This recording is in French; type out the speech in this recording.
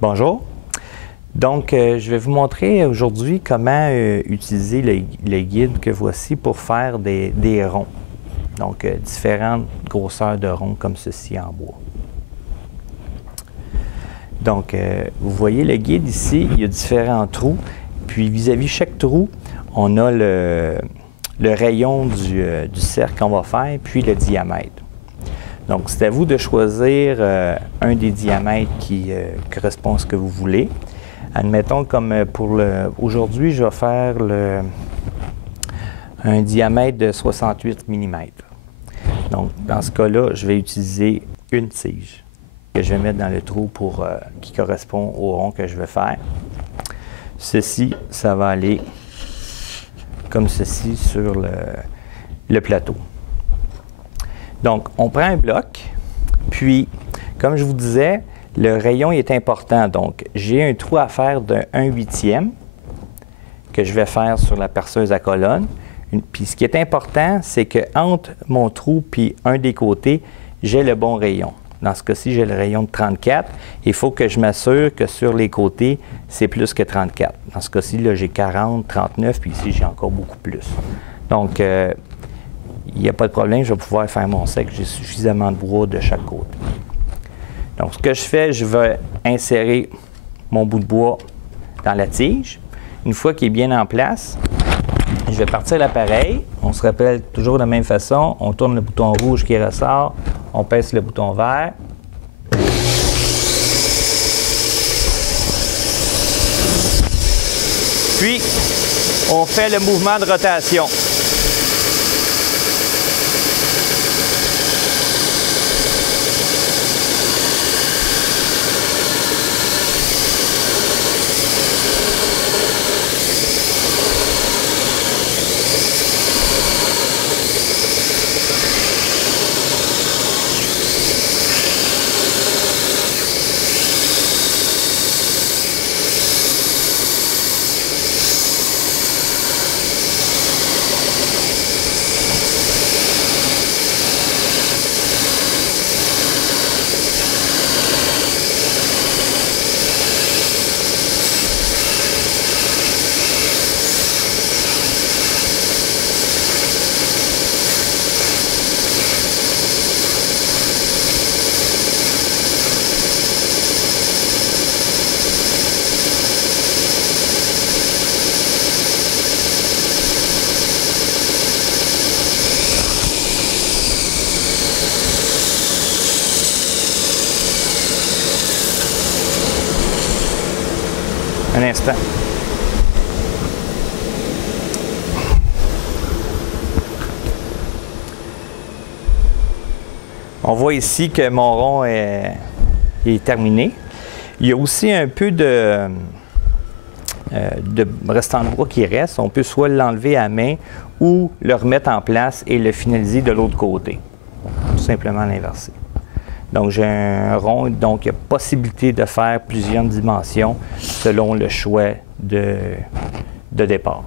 Bonjour. Donc, je vais vous montrer aujourd'hui comment utiliser le guide que voici pour faire des ronds. Donc, différentes grosseurs de ronds comme ceci en bois. Donc, vous voyez le guide ici, il y a différents trous. Puis, vis-à-vis chaque trou, on a le rayon du cercle qu'on va faire, puis le diamètre. Donc, c'est à vous de choisir un des diamètres qui correspond à ce que vous voulez. Admettons, comme pour aujourd'hui, je vais faire un diamètre de 68 mm. Donc, dans ce cas-là, je vais utiliser une tige que je vais mettre dans le trou qui correspond au rond que je veux faire. Ceci, ça va aller comme ceci sur le plateau. Donc, on prend un bloc, puis, comme je vous disais, le rayon est important. Donc, j'ai un trou à faire de 1/8 que je vais faire sur la perceuse à colonne. Puis, ce qui est important, c'est qu'entre mon trou puis un des côtés, j'ai le bon rayon. Dans ce cas-ci, j'ai le rayon de 34. Il faut que je m'assure que sur les côtés, c'est plus que 34. Dans ce cas-ci, là, j'ai 40, 39, puis ici, j'ai encore beaucoup plus. Donc, il n'y a pas de problème, je vais pouvoir faire mon sec. J'ai suffisamment de bois de chaque côté. Donc, ce que je fais, je vais insérer mon bout de bois dans la tige. Une fois qu'il est bien en place, je vais partir l'appareil. On se rappelle toujours de la même façon. On tourne le bouton rouge qui ressort. On pèse le bouton vert. Puis, on fait le mouvement de rotation. Un instant. On voit ici que mon rond est terminé. Il y a aussi un peu de restant de bois qui reste. On peut soit l'enlever à main ou le remettre en place et le finaliser de l'autre côté. Tout simplement l'inverser. Donc, j'ai un rond, donc il y a possibilité de faire plusieurs dimensions selon le choix de départ.